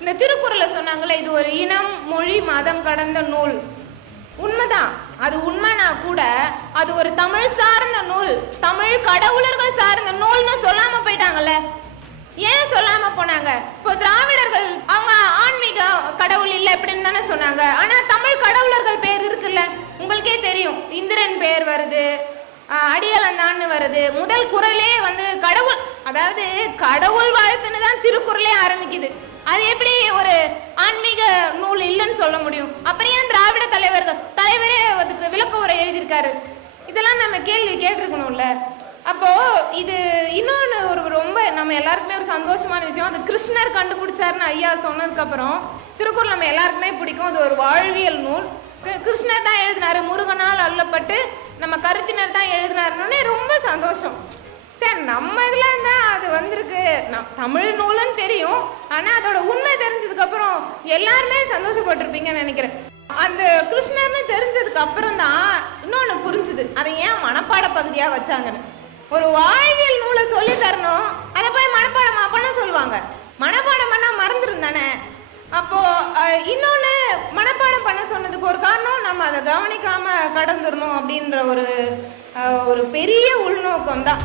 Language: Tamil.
இந்த திருக்குறளை சொன்னாங்களே, இது ஒரு இனம், மொழி, மதம் கடந்த நூல். உண்மைதான், அது உண்மைனா கூட அது ஒரு தமிழ் சார்ந்த நூல், தமிழ் கடவுளர்கள் சார்ந்த நூல்னு சொல்லாம போயிட்டாங்கல்ல. ஏன் சொல்லாம போனாங்க? இப்போ திராவிடர்கள் அவங்க ஆன்மீக கடவுள் இல்லை அப்படின்னு தானே சொன்னாங்க. ஆனா தமிழ் கடவுளர்கள் பேர் இருக்குல்ல, உங்களுக்கே தெரியும். இந்திரன் பேர் வருது, அடியலந்தான்னு வருது. முதல் குறளே வந்து கடவுள், அதாவது கடவுள் வாழ்த்துன்னு தான் திருக்குறளே ஆரம்பிக்குது. அது எப்படி ஒரு ஆன்மீக நூல் இல்லைன்னு சொல்ல முடியும்? அப்புறம் ஏன் திராவிட தலைவரே அதுக்கு விளக்க உரை எழுதியிருக்காரு? இதெல்லாம் நம்ம கேள்வி கேட்டிருக்கணும்ல. அப்போ இது இன்னொன்று ஒரு ரொம்ப நம்ம எல்லாருக்குமே ஒரு சந்தோஷமான விஷயம். அது கிருஷ்ணர் கண்டுபிடிச்சாருன்னு ஐயா சொன்னதுக்கப்புறம் திருக்குறள் நம்ம எல்லாருக்குமே பிடிக்கும். அது ஒரு வாழ்வியல் நூல். கிருஷ்ணர் தான் எழுதினாரு, முருகனால் அள்ளப்பட்டு நம்ம கருத்தினர் தான் எழுதினாருன்னு ரொம்ப சந்தோஷம். சரி, நம்ம இதில் தான் அது வந்திருக்கு. தமிழ் நூலுன்னு தெரியும், ஆனால் அதோட உண்மை தெரிஞ்சதுக்கப்புறம் எல்லாருமே சந்தோஷப்பட்டிருப்பீங்கன்னு நினைக்கிறேன். அந்த கிருஷ்ணர்னு தெரிஞ்சதுக்கு அப்புறம் தான் இன்னொன்று புரிஞ்சுது, அதை ஏன் மனப்பாட பகுதியாக வச்சாங்கன்னு. ஒரு வாழ்வியல் நூலை சொல்லி தரணும், அதை போய் மனப்பாடமா பண்ண சொல்லுவாங்க. மனப்பாடம் பண்ணால் மறந்துடும் தானே. அப்போது இன்னொன்று, மனப்பாடம் பண்ண சொன்னதுக்கு ஒரு காரணம் நம்ம அதை கவனிக்காமல் கடந்துடணும் அப்படின்ற ஒரு பெரிய உள்நோக்கம் தான்.